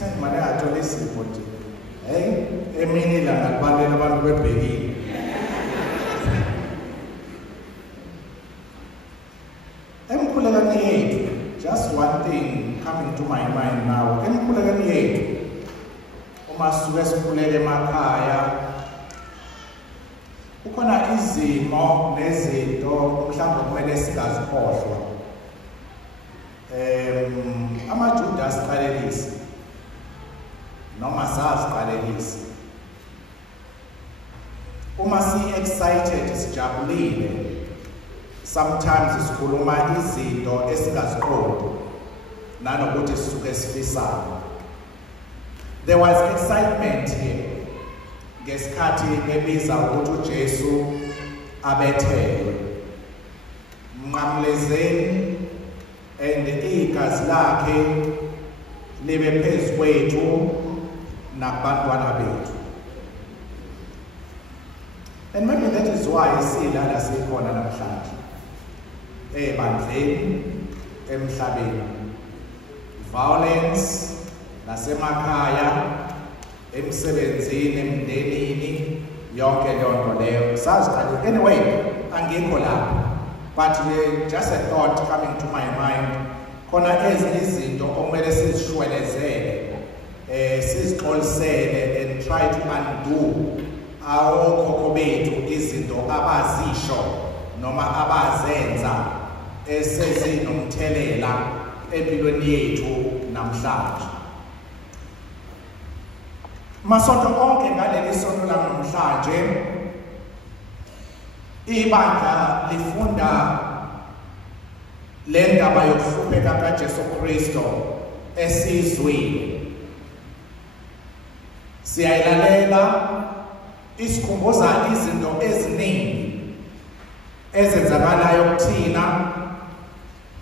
Sengimane athola isipho nje. Hey, emini ilanga libalele abantu bebhekile. Emkhulekani yethu, just one thing coming to my mind now. Emkhulekani yethu, uma sisuke sikhulele emakhaya, kukhona izimo nezinto mhlawumbe kumele singazikhohlwa. AmaJuda asiqalelise noma saziqalelise. Uma si-excited sijabulile, sometimes sikhuluma izinto esingaziqondi nanokuthi sisuke sifisayo. There was excitement here ngesikhathi bebiza ukuthi uJesu abethelwe. Mnqamlezeni and igazi lakhe libe phezu kwethu nakubantwana bethu. And maybe that is why silala sikhona namhlanje ebandleni emhlabeni. Violence nasemakhaya, emsebenzini, emndenini, yonke lonto leyo sazi kanti anyway angikho lapho. But just a thought coming to my mind, khona ezinye izinto okumele sizishwelezele, sizixolisele and try to undo okhokho bethu izinto abazisho noma abazenza esezinomthelela empilweni yethu namhlanje. Masonto onke ngaleli sonto namhlanje ibandla lifunda le ndaba yokuhlupheka kaJesu Kristo esizweni. Siyayilalela, isikhumbuza izinto eziningi ezenzakalayo kuthina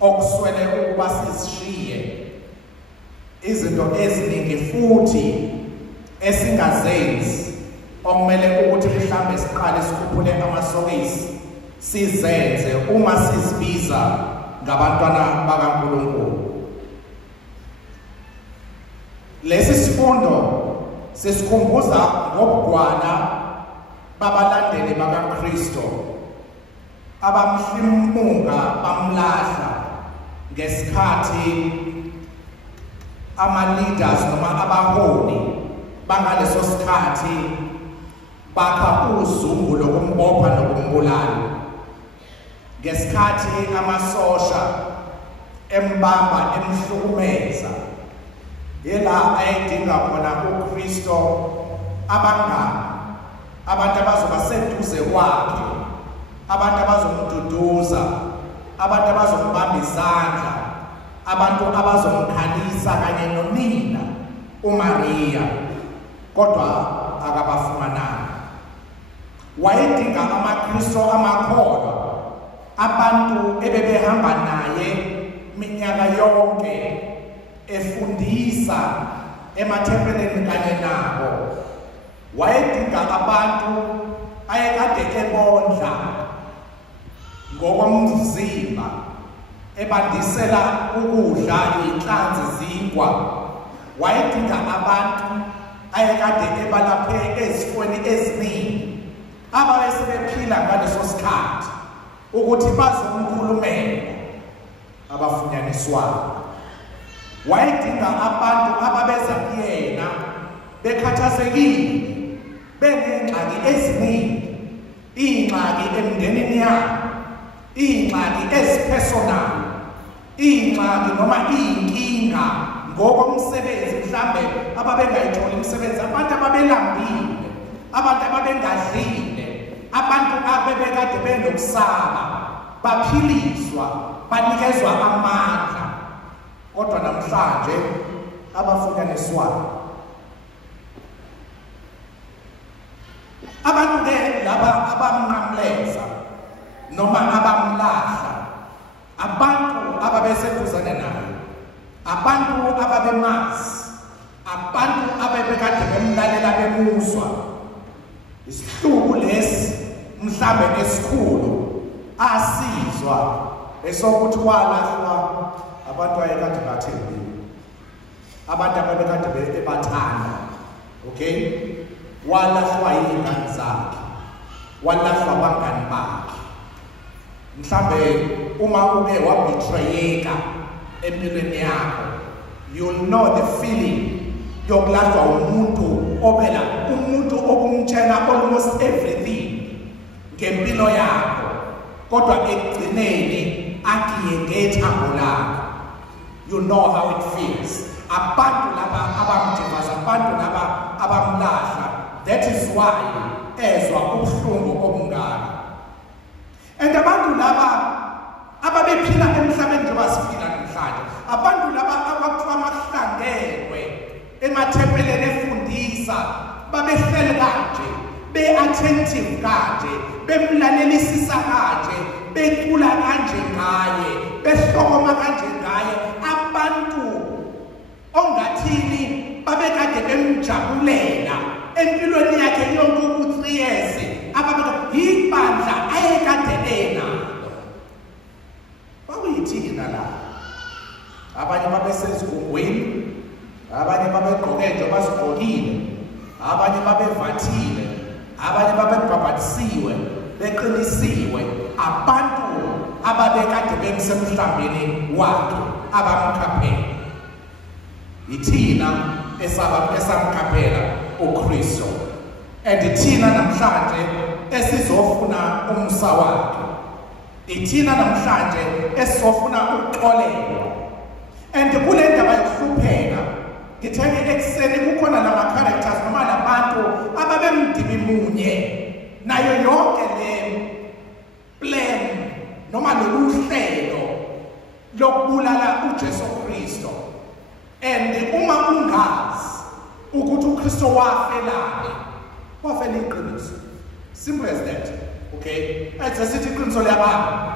okuswele ukuba sizishiye, izinto eziningi futhi esingazenzi okumele ukuthi mhlambe siqale sikhuphule amasokisi sizenze uma sizibiza ngabantwana bakaNkulunkulu. Lesi sifundo sisikhumbuza ngobugwana babalandeli bakaKristo abamhlimunga bamlahla ngesikhathi ama-leaders noma abaholi bangaleso sikhathi bakha uzungu lokumbopha nokumbulala. Ngesikhathi amasosha embamba emhlukumeza, yela ayedinga khona uKristo abangani, abantu abazoba seduze kwakhe, abantu abazomduduza, abantu abazombamba izandla, abantu abazomkhalisa kanye nonina uMaria, kodwa akabafumananga. Wayedinga amaKristo amakholwa, abantu ebebehamba naye minyaka yonke efundisa emathempelini kanye nabo. Wayedinga abantu ayekade ebondla ngokomzimba, ebandisela ukudla inhlanzi zingwa. Wayedinga abantu ayekade ebalaphe ezifweni eziningi ababesebephila ngaleso sikhathi ukuthi bazomkhulumela abafunyaniswayo. Wayedinga abantu ababeza kuyena bekhathazekile, benengxaki eziningi, ingxaki emndenini yabo, ingxaki ezipersonal, ingxaki noma inkinga ngokomsebenzi, mhlambe ababengayitholi imisebenzi, abantu ababelambile, abantu ababengadlile, abantu abebekade benokusaba, baphiliswa, banikezwa amandla. Kodwa namhlanje abafunyaniswayo, abantu ke laba abamnqamleza noma abamlahla, abantu ababeseduzane naye, abantu ababemazi, abantu abebekade bemlalela bemuzwa. Isihluku lesi mhlambe esikhulu asizwa esokuthi walahlwa abantu ayekade bathembile, abantu ababekade bebathanda, okay, walahlwa izingane zakhe, walahlwa abangani bakhe. Mhlambe uma uke wabetrayeka empilweni yakho, you'll know the feeling yokulahlwa umuntu obela, umuntu okumtshela almost everything ngempilo yakho, kodwa ekugcineni akiye ngethambo lakho. You know how it feels. Abantu laba abamjivaza, abantu laba abamlahla. That is why ezwa ubuhlungu obungaka. And abantu laba ababephila emhlabeni njengoba siphila namhlanje, abantu laba abamahlangene emathempeleni efundisa, babehlele kanje, be-attentive kanje, bemlalelisisa kanje, becula kanje ngaye, behlokoma kanje ngaye, abantu ongathini babekade bemjabulela empilweni yakhe yonke ku-3 years, ibandla ayekade enalo. Kwakuyithina la, abanye babesezigungwini, abanye babegqoke njengoba sigqokile, abanye babevathile, abanye babebhabhatisiwe, beqinisiwe, abantu ababekade bemsemhlambeni wakhe abamkhaphela. Ithina esamkhaphela uKristu, and ithina namhlanje esizofuna umsa wakhe, ithina namhlanje esizofuna ukuxolelwa. And kule ndaba yokuhlupheka, ngithenge ekuseni kukhona lama characters noma labantu ababemdimi munye nayo yonke le plan noma lolu hlelo lokubulala uJesu Kristu. And uma ungazi ukuthi uKristu wafelani, wafela iqiniso. Simple as that. Okay? Asithi iqiniso liyababa.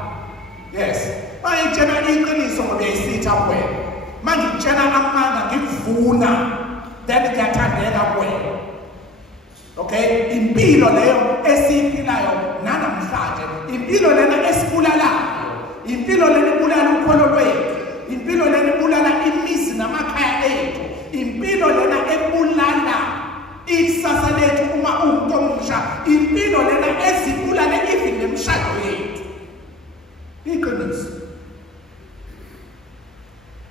Yes. Bayitshela iqiniso ngoba uyayisitha kuwena. Mangitshela amanga ngikuvuna, then ngiyathandeka kuwena. Okay? Impilo leyo esiphilayo namhlanje, impilo lena esibulalayo, impilo lena ibulala ukholo lwethu, impilo lena ibulala imizi namakhaya ethu, impilo lena ebulala ikusasa lethu uma umuntu omusha, impilo lena ezibulala even nemishado yethu. Iqiniso.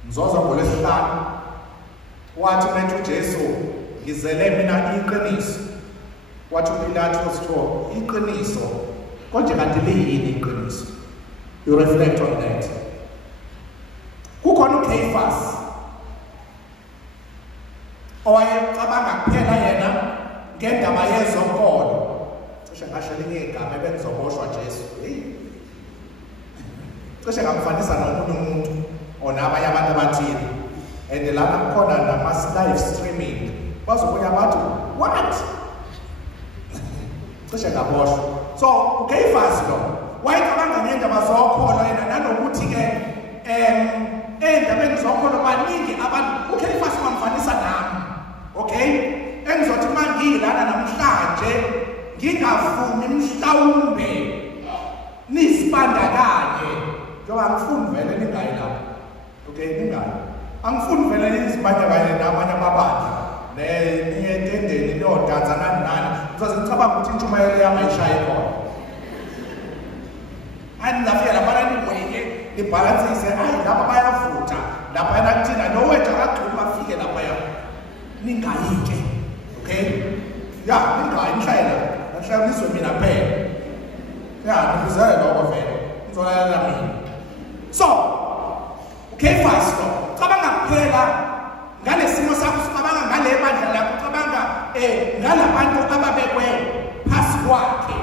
Mzozo ngolesihlanu wathi manje uJesu ngizele mina iqiniso, wathi uPilatus iqiniso, konje kanti liyini iqiniso? You reflect on that. Kukhona uCaiphas owayecabanga kuphela yena ngendaba yezonkolo, cishe ngasho linye igama ebengizoboshwa Jesu. Cishe ngamfanisa nomunye umuntu onabanye abantu abathile, and lapha kukhona nama-live streaming, bazobona abantu what? Cishe ngaboshwa. So uCaiphas lo wayecabanga ngendaba zokholo yena, nanokuthi-ke endabeni zokholo baningi abantu. uCaiphas wamfanisa nami, okay, engizothi mangilana namhlanje ngingavumi mhlawumbe nisibandakanye, njengoba angifuni vele ningayi lapho, okay, ningayi, angifuni vele nisibandakanye namanye amabandla niye entendeni niyodansa nani nani, ngizoze ngicabanga ukuthi intshumayelo yami ayishaye khona. Anizafika laphana nimweke nibhalansise, hayi lapha bayavutha, lapha nakuthina nowethu akagqumi bafike laphaya. Ningayike, okay? Ya, ningayi nihlale nahlala nizwe mina phela. Ya, ngizele lokho vele, ngizolalela mina. So, uCaiphas lo cabanga kuphela ngalesimo sakho, cabanga ngale bandla lakho, cabanga ngalabantu ababekwe phasi kwakhe,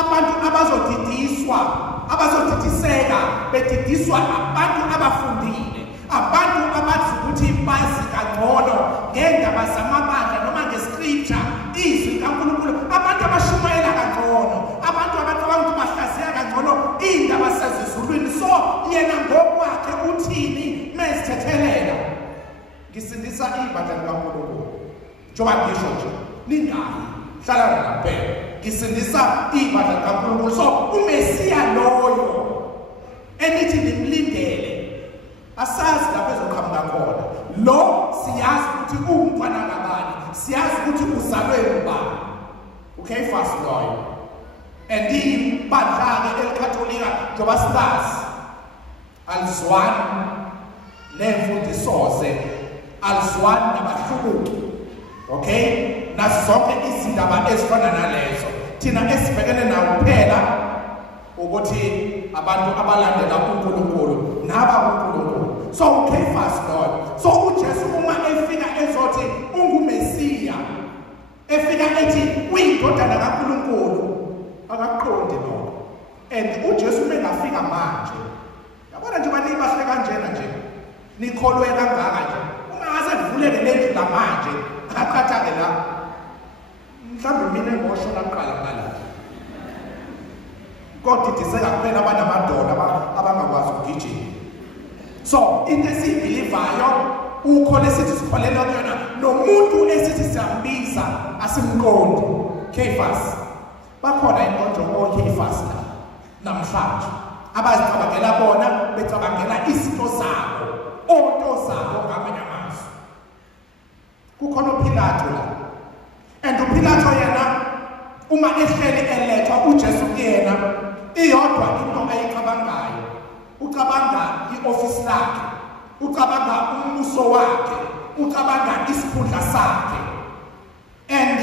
abantu abazodidiswa, abazodidiseka, bedidiswa abantu abafundile, abantu abathi ukuthi bazi kangcono ngendaba zamabandla noma ngescripture, izwi kaNkulunkulu, abantu abashumayela kangcono, abantu abacabanga ukuthi bahlaziya kangcono indaba sezizulwini. So yena ngokwakhe uthini mesithethelela? Ngisindisa ibandla likaNkulunkulu. Njengoba ngisho nje, ningayi hlala ngaphela, ngisindisa ibandla likaNkulunkulu. So uMesiya loyo enithi nimlindele, asazi lapho ezoqhamuka khona, lo siyazi ukuthi uzalwe ngubani. Okay, fast loyo. And ibandla elikatholika njengoba silazi alizwani nemfundiso ze, alizwani nabahlubuki. Okay, nazonke izindaba ezifana nalezo thina esibhekene nawo kuphela ukuthi abantu abalandela uNkulunkulu naba uNkulunkulu. So okay, fast Lord. So uJesu uma efika ezothi ungumesiya, efika ethi uyindodana kaNkulunkulu, akaqondi lokho. And uJesu mengafika manje, yabona nje bani bahle kanjena nje, nikholwe kangaka nje, ungaze kuvuleke lendlu la manje akatha-ke la mhlawumbe mina ngosho laqala ngala kodidiseka kuphela abanamadolo abangakwazi ukugijima. So into esiyibhilivayo ukhole sithi sikholelwa kuyona nomuntu esithi siyambiza asimqondi. Kephas bakhona inkonzo oKephas la namhlanje abazicabangela bona becabangela izinto zabo, onto zabo ngamanye amazwi. Kukhona uPilato la, and uPilato yena uma ehleli elethwa uJesu kuyena iyodwa into ayicabangayo, ucabanga ioffice lakhe, ucabanga umbuso wakhe, ucabanga isikhundla sakhe, and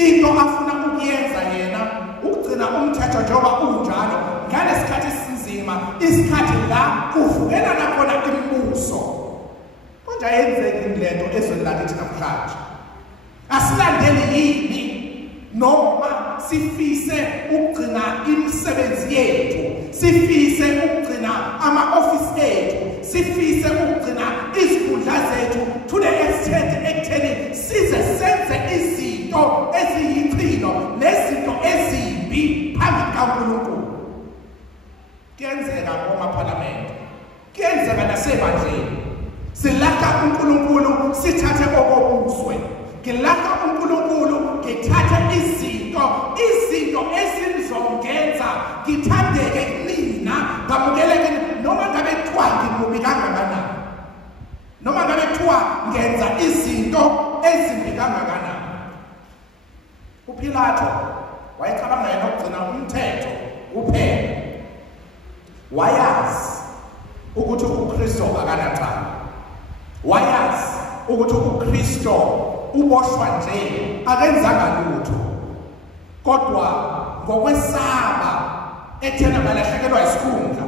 into afuna ukuyenza yena ukugcina umthetho njengoba unjalo ngalesikhathi esinzima, isikhathi la kuvukela nakhona imibuso. Konje ayenzeki lento ezweni lakithi namhlanje. Asilandeli yini noma sifise ukugcina imisebenzi yethu, sifise ukugcina ama-office ethu, sifise ukugcina izikhundla zethu to the extent ekutheni size senze izinto eziyichilo nezinto ezimbi phambi kaNkulunkulu. Kuyenzeka ngomaphalamende, kuyenzeka nasebandleni. Silahla uNkulunkulu sithathe okobuzwe, ngilahla uNkulunkulu ngithathe izinto ezizongenza ngithandeke kunina, ngamukeleke noma ngabe kuthiwa ngimubi kangakanani, noma ngabe kuthiwa ngenza izinto ezimbi kangakanani. uPilato wayecabanga yena ukugcina umthetho kuphela, wayazi ukuthi uKristu akanacala, wayazi ukuthi uKristu uboshwa nje akenzanga lutho, kodwa ngokwesaba ethena balahlekelwa isikhundla,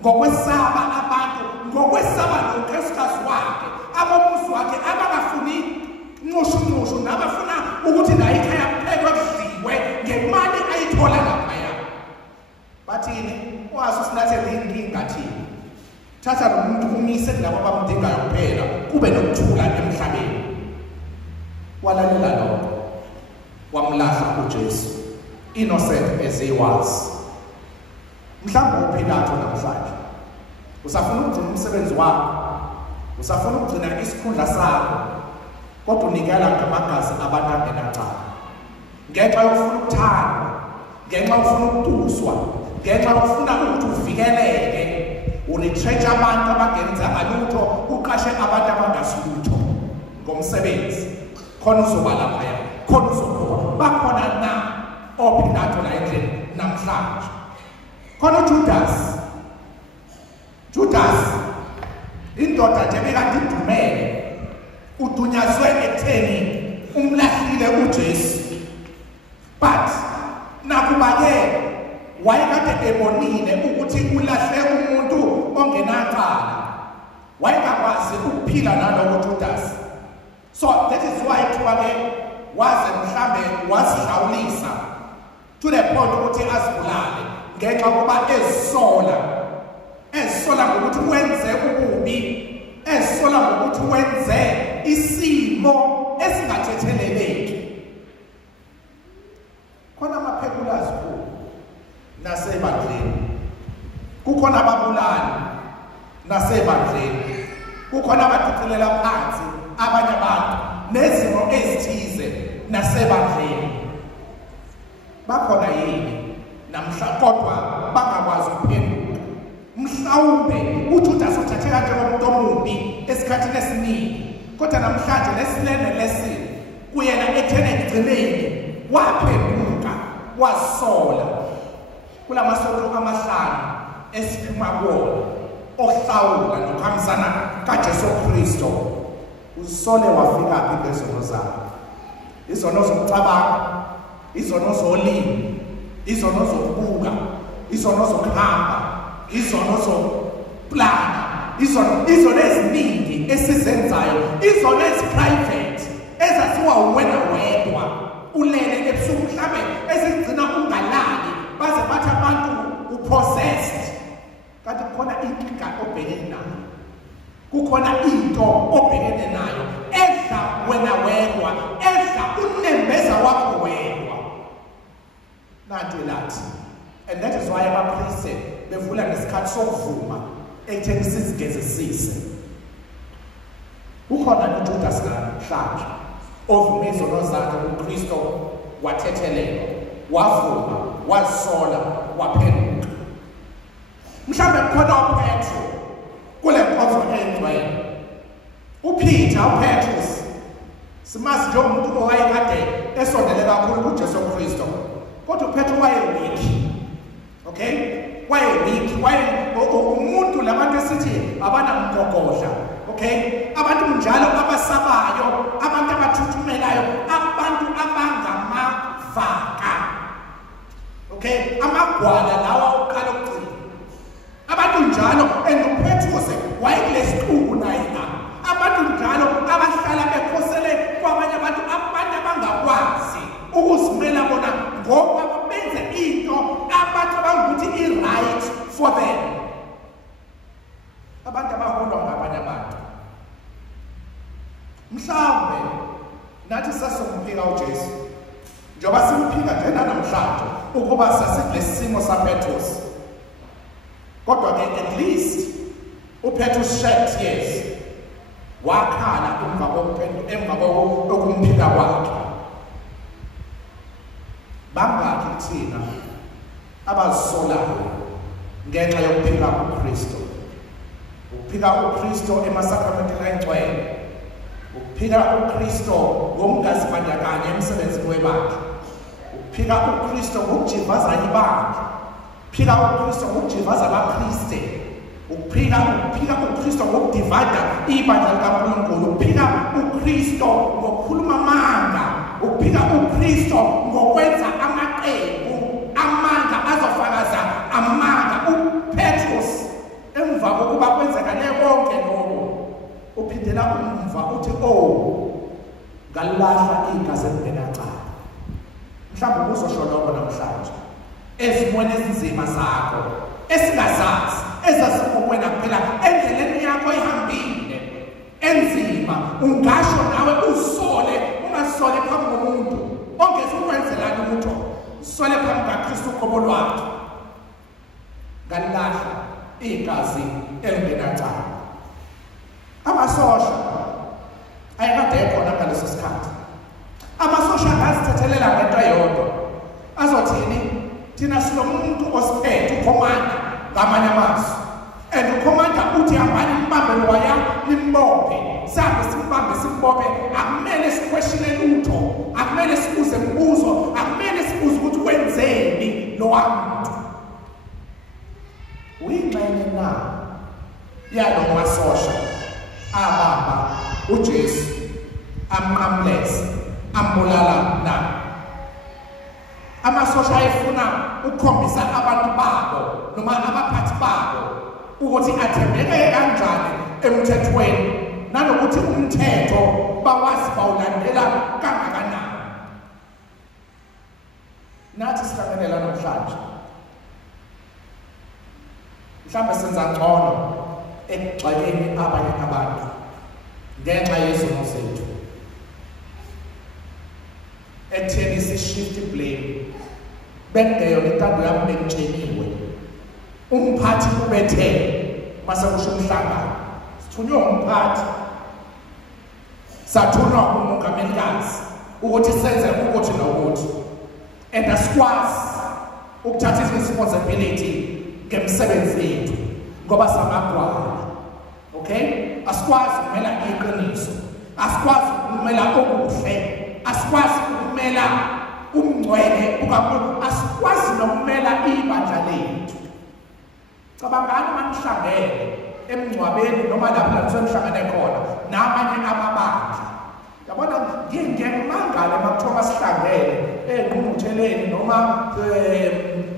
ngokwesaba abantu, ngokwesaba nonkosikazi wakhe, abamuzi wakhe abangafuni nqushu nabafuna ukuthi la ekhaya kuphekwe kudliwe ngemali ayithola laphaya. Bathini wazi sinathele inkinga thini, thatha lo muntu umise kulabo abamdingayo kuphela kube nokuthula emhlabeni. Walalela lokho, wamlahla uJesu, innocent as he was. Mhlawumbe uPilato namhlanje usafuna ukugcina umsebenzi wakho, usafuna ukugcina isikhundla sakho, kodwa unikela ngamagazi abantu abangenacala, ngenxa yokufuna ukuthanda, ngenxa yokufuna ukutuswa, ngenxa yokufuna ukuthi uvikeleke, uretrench abantu abangenzanga lutho, uqashe abantu abangasilutho ngomsebenzi. Khona uzoba laphaya, khona uzokuba bakhona na oPilato la endlini namhlanje. Khona Judas indoda nje bekade idumele, udunyazwe ekutheni umlahlile uJesu, but nakuba-ke wayekade ebonile ukuthi ulahle umuntu ongenacala, wayengakwazi ukuphila nalowo Judas. So that is why kuthiwa-ke waze mhlambe wazihlawulisa to the point ukuthi azibulale ngenxa yokuba ezisola ngokuthi wenze ububi, ezisola ngokuthi wenze isimo esingathetheleleki. Khona amaphekulazi nasebandleni, kukhona ababulali nasebandleni, kukhona abadicelela phansi abanye abantu nezimo ezithize nasebandleni. Bakhona yini namhla kodwa bangakwazi ukuphendula? Mhlawumbe uJudas uthatheka njengomuntu omubi esikhathini esiningi, kodwa namhlanje lesilene lesini kuyena ekutheni ekugcineni waphenduka wasola kulamasonto amahlanu esiphuma kuwona ohlawula nokuhambisana kaJesu Kristu. Usole wafika phi ngezono zakhe? Izono zokucabanga, izono zolimi, izono zokubuka, izono zokuhamba, izono zokuplana, izono eziningi esizenzayo, izono ezi-private ezasiwa wena wedwa ulele ebusuku mhlambe ezigcina ungalali baze bathi abantu upossessed. Kanti kukhona inkinga obhekene nayo, kukhona into obhekene nayo edla wena wedwa, edla unembeza wakho wedwa. Nanti lathi, and that is why abaphristi bevula ngesikhathi sokuvuma ekutheni sizigezisise. Ukhona uJudas namhlanje ovume izono zakhe uKristu wathethelelwa, wavuma, wasola, waphenduka. Mhlambe kukhona uPetro kule nkonzo engcwele. uPeter, uPetrus simazi njengomuntu owayekade esondele kakhulu kuJesu Kristu. Kodwa uPetro wayeweak. Okay? Umuntu labantu esithi abanamgogodla. Okay? Abantu njalo abasabayo, abantu abathuthumelayo, abantu abangamavaka. Okay? Amagwala lawa uqala ukugcina. Abantu njalo uPetrus wayekulesiqubu naye la. Abantu njalo abahlala bekhosele kwabanye abantu abangakwazi ukuzimela bona ngoba benze into abantu abangukuthi i-right for them. Abantu abaholwa ngabanye abantu. Mhlawumbe nathi sasomphika uJesu njengoba simphika njena namhlanje ukuba sasikule simo saPetrus. Kodwa ke at least uPetrus shed tears, wakhala emva kokumphika kwakhe. Bangakhi thina abazisolayo ngenxa yokuphika uKristu? Ukuphika uKristu emasakramentini ayingcwele, ukuphika uKristu ngomngazibandakanya emsebenzini webandla, ukuphika uKristu ngokujivaza ibandla, ukuphika uKristu ngokujivaza abaphristi, ukuphika uKristu ngokudivada ibandla likaNkulunkulu, ukuphika uKristu ngokukhuluma amanga, ukuphika uKristu ngokwenza amaqembu amanga azofakaza amanga. uPetrus emva kokuba kwenzekane konke lokho uphindela umva uthi ngalahla igazi elingenacala. Mhlawumbe uzosho lokho namhlanje ezimweni ezinzima zakho esingazazi ezasikuwena kuphela endleleni yakho ihambile enzima. Ungasho nawe usole, ungasole phambi komuntu ongeze ukwenzelani umuntu, usole phambi kaKristu uqobo lwakhe. Ngalahla igazi elingenacala. Amasosha ayekade ekhona ngaleso sikhathi. Amasosha ngazithathelela ngento eyodwa. Azothini? Thina silomuntu osiphethe ukhomanda ngamanye amazwi. And ukhomanda uthi hambani nimbambe lowaya nimbophe. Sabe simbambe simbophe, akumele siquestione lutho, akumele sibuze imibuzo, akumele sibuze ukuthi wenzeni lo muntu. Uyingxenye na yalo masosha abamba uJesu, amqamleza, ambulala na. Amasosha ayefuna ukukhombisa abantu babo noma abaphathi babo ukuthi athembeke kanjani emthethweni, nanokuthi umthetho bawazi bawulandela kangakanani. Nathi sihlanganyela namhlanje, mhlawumbe senza ngcono ekugxekeni abanye abantu ngenxa yezono zethu, ekutheni si-shift blame. Bekungeyona intando yami bekutsheliwe, umphathi ubethe mase kusho umhlangano, sithunywe umphathi, sathunywa umongamelikazi ukuthi senze ukuthi nokuthi, and asikwazi ukuthatha i-responsibility ngemsebenzi yethu ngoba samagwala. Okay? Asikwazi ukumela iqiniso, asikwazi ukumela okuhle, asikwazi ukumela umngcwele ukaNkulunkulu, asikwazi nokumela ibandla lethu. Cabangani manihlangene emngcwabeni noma lapho nihlangane khona namanye amabandla. Yabona ngiyemangala makuthiwa masihlangene engqungqutheleni noma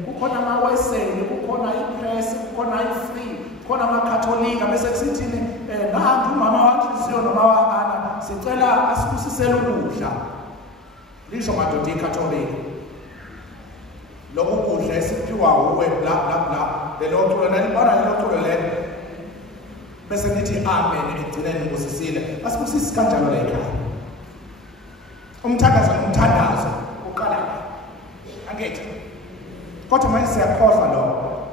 kukhona amaweseli, kukhona ipress, kukhona ifree, kukhona amakatholika bese kusithini nanti umama waNhliziyo noma waAna sicela asibusisele ukudla. Lisho madoda ikatholika lokho kudla esiphiwa uwe bla bla bla lelokho nalibona lelokho lelo bese nithi amen egcineni ngosisile. Asibusisi kanjalo la ekhaya. Umthandazo uqala angithi kodwa manje siyakhohlwa lo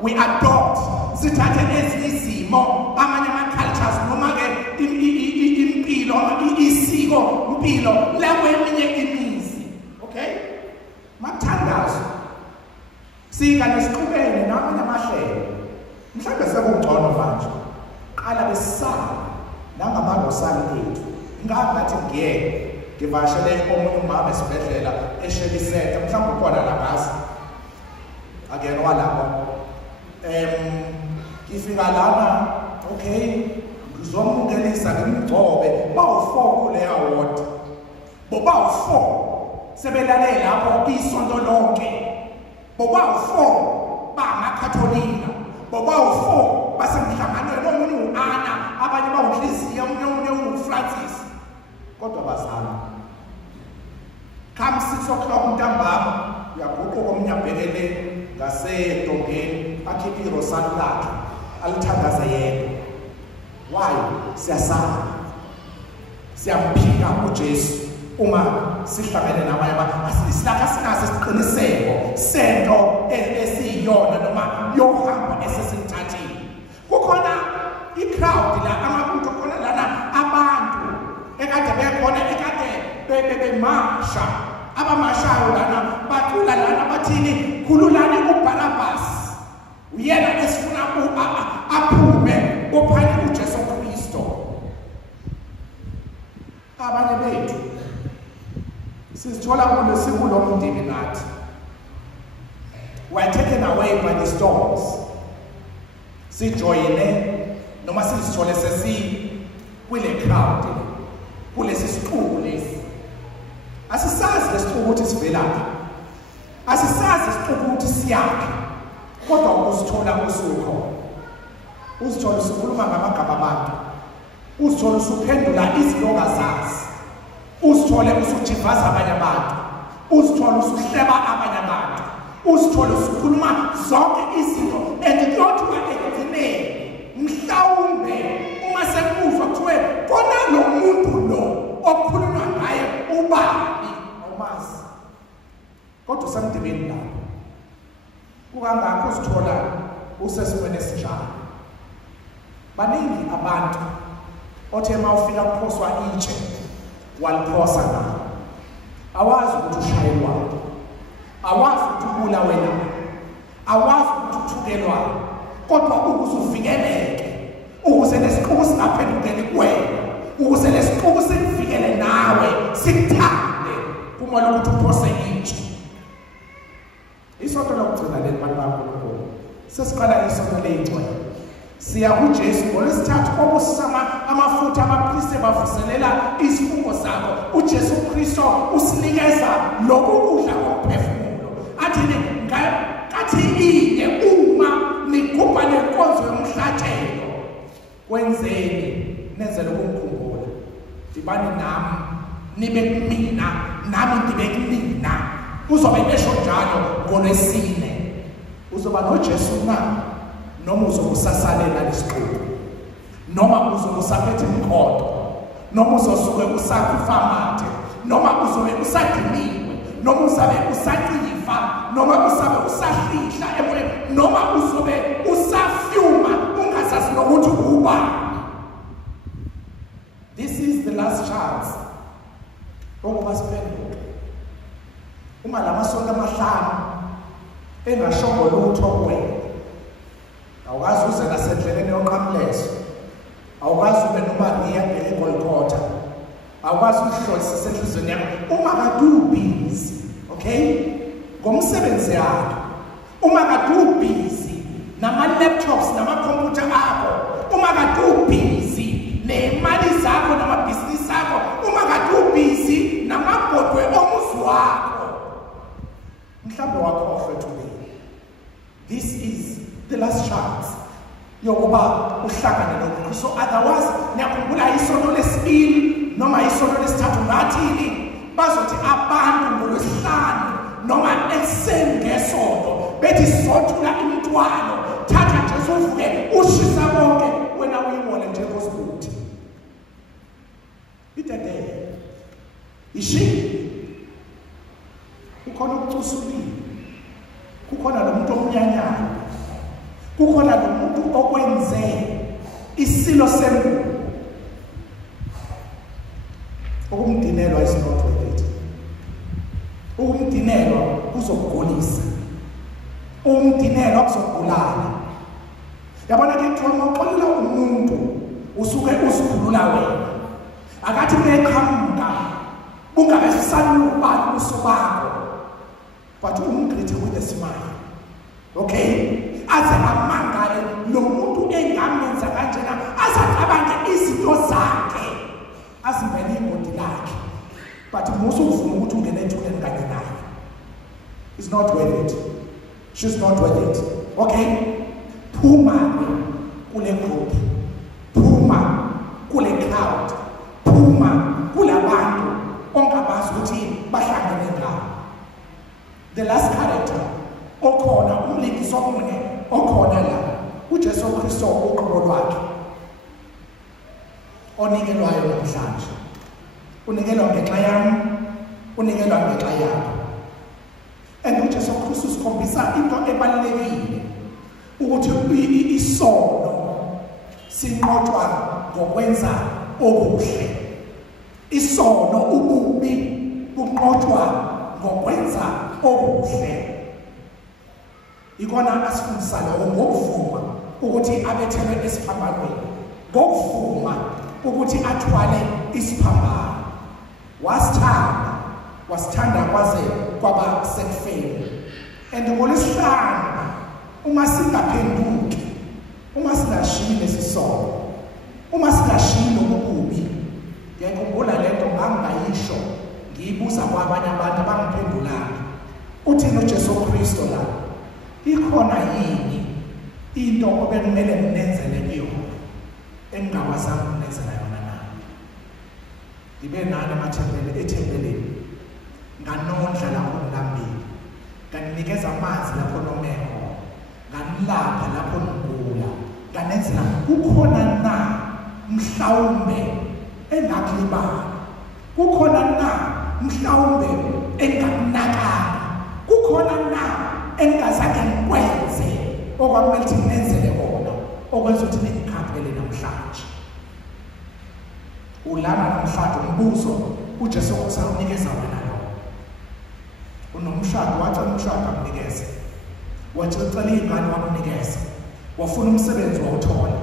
we adopt sithathe ezinye izimo amanye ama-cultures noma ke impilo isiko impilo lekweminye imizi. Okay, makuthandazo sika nesiqhubene namanye amahlelo mhlawumbe sekungcono manje qala besisaba nangamarosali ethu ingathi ngivashele omunye umama esibhedlela eSheliseta mhlawumbe ukhona la ngazi akena walapho ifika lana okay ngizomungelisa ngimgcobe bawu4 kule award bobawu4 sebelale lapho isonto lonke bobawu4 bangaKatholika bobawu4 basemhlanganweni omunye uAna abanye bawuNhliziyo omunye uFrancis kodwa bazana come 6 o'clock ntambama uyaguquka omnyabhekele ngasedongeni akhiphe irosali lakhe alithandaze yena. Why? Siyasala siyamphika uJesu uma sihlangene nabanye abantu silaka sinaso isiqiniseko sento esiyona noma yohamba esesithathile. Kukhona i-crowd la amabutho khona lana abantu ekade bekhona ekade bemasha abamashayo lana bacula lana bathini khululani uBarabas uyena esifuna aphume ophani uJesu Kristo. Abanye bethu sizithola kulesikulo mndeni nathi we're taken away by the storms. Sijoyine noma sizithole kwile crowd kulesi siqubu lesi asisazi lesixuku ukuthi sivelaphi, asisazi lesixuku ukuthi siyaphi, kodwa uzithola usukho, uzithola usukhuluma ngamagama abantu, uzithola usuphendula izilonga zazi, uzithole usujivaza abanye abantu, uzithole usuhleba abanye abantu, uzithole usukhuluma zonke izinto endiyodwa ekugcineni mhlawumbe uma sekuzwa kuthiwe kona lo muntu lo okhulunywa ngaye ubani awumazi kodwa usemdibeni lapho kukangakho uzithola usesimweni esinjalo. Baningi abantu othe mawufika kuphoswa itshe waliphosa nawo, awazi ukuthi ushayelwayo, awazi ukuthi ubulawe nawo, awazi ukuthi uthukelwayo, kodwa ukuze uvikeleke, ukuze lesiqubu singaphendukeli kuwena, ukuze lesiqubu sikuvikele nawe sikuthande kumele ukuthi uphose itshe. Isonto lokugcina leli bantu baNkulunkulu sesiqala isonto leyingcwele siya kuJesu ngolwesithathu obusama amafutha abapristi bavuselela izifungo zabo. UJesu Kristo usinikeza lokhu kudla komphefumulo athi ike uma nigubha lenkonzo yomhlatshelo kwenzeni nenze lokumkhumbula. Dibani nami nibe kumina nami ndibe kumina. Uzobe besho njalo ngolwesine uzoba noJesu na noma uzokusasalela lesiqubu, noma uzobusaphethe imkhondo, noma uzosuke usakufamate, noma uzobe usadiniwe, noma uzabe usaqifa, noma uzabe usahlihla emoyeni, noma uzobe usafyuma ungasazi nokuthi ubani. This is the last chance ukuba siphenduke. Uma lamasonto amahlanu engashongo lutho kuwena, awukazi uze nasendleleni yonqamlezo, awukazi ube noMaria eGolgotha, awukwazi ukuhlolisisa enhlizweni yakho uma kade ubhizi, okay, ngomsebenzi yakho, uma kade ubhizi nama-laptops nama-computer akho, uma kade ubhizi nemali zakho namabhizinisi akho, uma kade ubhizi namabhodwe omuzi wakho, mhlawumbe wakhohlwe today. This is the last chance yokuba uhlangane noKristu. So otherwise niyakhumbula isonto lesibili noma isonto lesithathu ngathini bazothi abantu ngolwesihlanu noma ekuseni ngesonto bethi sothula imithwalo, thatha Jesu uvuke ushisa bonke wena uyibone nje ngosibuthi. Idede ishi kukhona ukucusulile, kukhona lo muntu omnyanyayo, kukhona lo muntu okwenze isilo sembulo. Ukumdinelwa is not worth it. Ukumdinelwa kuzokugulisa, ukumdinelwa kuzokubulala. Yabona ke kuthiwa mawuxolela umuntu usuke uzikhulula wena, akathi beqhamuka ungabe sisalubani uso bakho, but umgreet with a smile, okay, aze amangale lo muntu engamenza kanjena, azacabange izinto zakhe azimbele ibodi lakhe, but musu ufuna ukuthi ungene ethuleni kanye naye. It's not worth it. She's not worth it. Okay, phuma kule group, phuma kule crowd, phuma kulabantu ongabazi ukuthi bahlangene ngabo. The last character okhona umlingisi omnye okhona la uJesu Kristu uqobo lwakhe onikelwayo namhlanje, unikelwa ngenxa yami, unikelwa ngenxa yakho. And uJesu Kristu sikhombisa into ebalulekile ukuthi isono sinqotshwa ngokwenza okuhle, isono ububi bunqotshwa ngokwenza okuhle. Ikona asifundisa lokho ngokuvuma ukuthi abethelwe esiphambanweni, ngokuvuma ukuthi athwale isiphambano. Wasithanda kwaze kwaba sekufeni. And ngolesihlanu uma singaphenduki, uma singashiyi lesisono, uma singashiyi lobubi, ngiyakhumbula lento ngangayisho ngiyibuza kwabanye abantu abangiphendulanga. Uthini uJesu Kristu la? Ikhona yini into obekumele nginenzele kuyona engingakwazanga ukunenzela yona na? Ngibe nani ethempelini, nganondla lapho ngilambile, nganinikeza amanzi lapho nomeko, nganilapha lapho ngigula, nganenzela. Kukhona na mhlawumbe engakulibala? Kukhona na mhlawumbe engakunakanga? Kukhona na engazange ngikwenze okwakumele ukuthi nginenzele kona okwenza ukuthi ningikhaphele namhlanje? Ulana namhlanje umbuzo uJesu usakunikeza wena lo. Unomshado, wathi umshado akunikeze, wathi ucela ingane wakunikeza, wafuna umsebenzi wawuthola,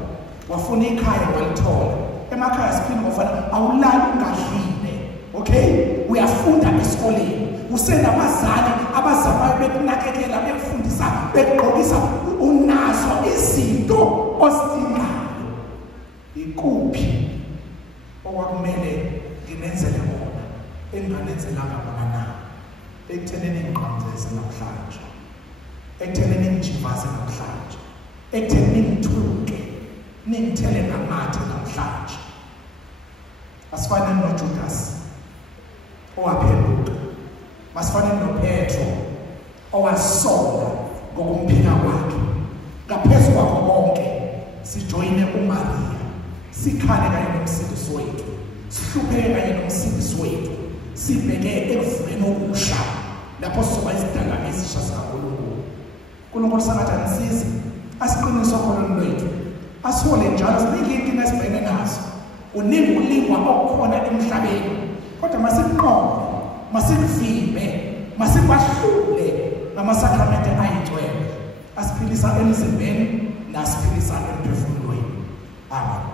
wafuna ikhaya walithola. Emakhaya siphinde ngofana awulali ungadlile, okay, uyafunda esikoleni, usenabazali abazamayo bekunakekela, bekufundisa, bekugqokisa, unazo izinto osidingayo. Ikuphi okwakumele nginenzele kona enginganenzelanga kona na? Ekuthenini ngiqhamuzise namhlanje, ekuthenini ngijivaze namhlanje, ekuthenini ngithuke ningithele ngamathe namhlanje. Asifane noJudas owaphenduka, masifane noPetro owasola ngokumphika kwakhe. Ngaphezu kwakho konke sijoyine uMaria, sikhale kanye nomsindisi wethu, sihlupheke kanye nomsindisi wethu, sibheke ekuvukeni okusha lapho sizoba isidalwa esisha sikaNkulunkulu. uNkulunkulu sangathi anisize, asiqinise okholweni lwethu, asihole njalo sinike inkinga esibhekene nazo. Uningi ulingwa okukhona emhlabeni, kodwa masikuqonde, masikuvimbe, masikwahlule ngamasakramente ayingcwele asiphilisa emzimbeni nasiphilisa emphefumulweni. Amen.